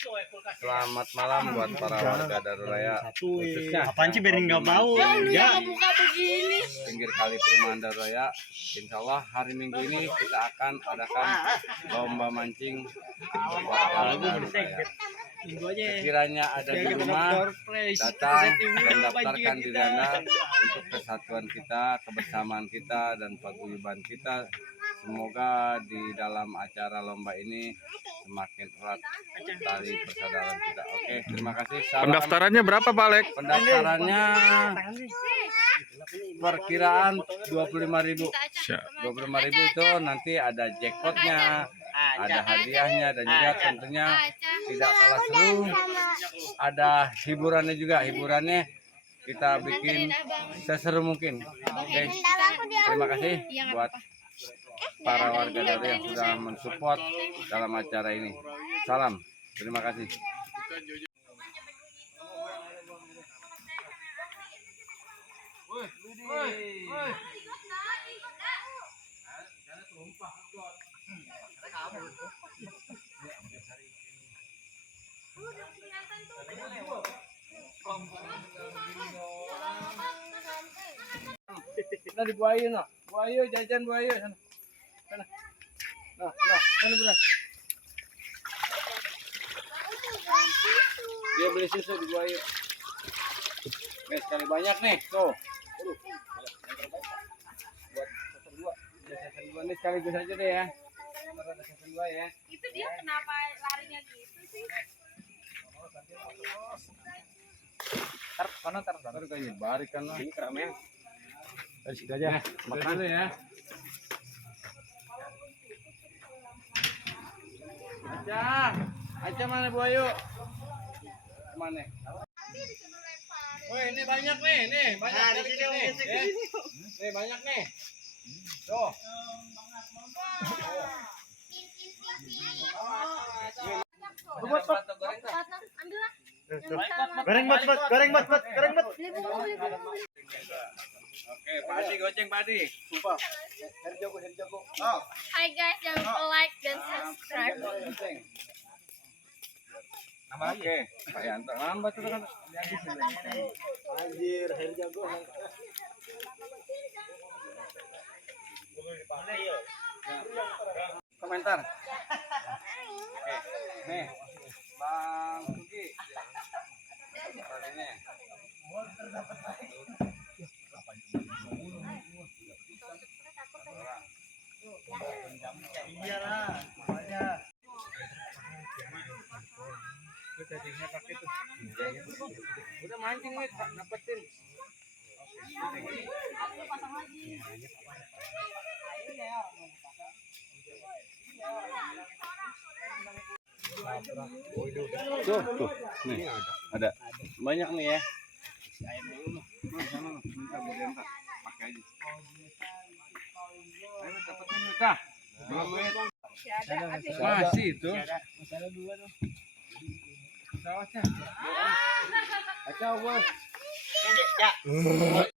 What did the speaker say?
Selamat malam buat para warga Daruraya, khususnya Apaan sih Bering nggak mau? Ya, buka begini. pinggir kali perumahan Daruraya. Insya Allah hari Minggu ini kita akan adakan lomba mancing untuk warga Daruraya. Sekiranya ada di rumah, datang dan daftarkan diri Anda untuk kesatuan kita, kebersamaan kita, dan paguyuban kita. Semoga di dalam acara lomba ini semakin erat tali persaudaraan kita. Oke, terima kasih. Salam. Pendaftarannya berapa Pak Alek? Pendaftarannya perkiraan 25.000. 25.000 itu nanti ada jackpotnya, ada hadiahnya, dan juga tentunya tidak kalah seru, ada hiburannya juga. Hiburannya kita bikin seseru mungkin. Oke, terima kasih buat para warga Daru yang sudah mensupport dalam acara ini. Salam, terima kasih. Kita di buaya, no. Buaya, jajan buaya sana. Sana. Nah, sana benar. Dia beli susu di buaya. Nih, sekali banyak nih, tuh. Buat sasar dua. Sasar dua nih sekaligus aja deh ya. Ada sasar dua ya. Itu dia kenapa larinya gitu sih? Taruh kayak barikan lah. Ini keramaian. Dari situ aja. Makan dulu ya. Aca mana Bu Ayu? Mana? Woi, ini banyak nih, banyak Nah, dari di sini sini, nih. Nih banyak nih. Tuh. Ambil lah. Goreng bot. Oke, Padi goceng Padi. Sumpah. Herjago. Oh. Hai guys, jangan lupa like dan subscribe. Oke, Pak Yanto lambat tuh kan. Anjir, Herjago. Komentar. Oke, nih. Bang Sugi. Ini. Iya lah, makanya. Udah mancing weh, dapetin. Tuh, nih ada banyak nih ya. Pakai aja. Ayo dapetin kita. Masih itu. Masalah dua tuh. Sawahnya. Kacau bos. Ya.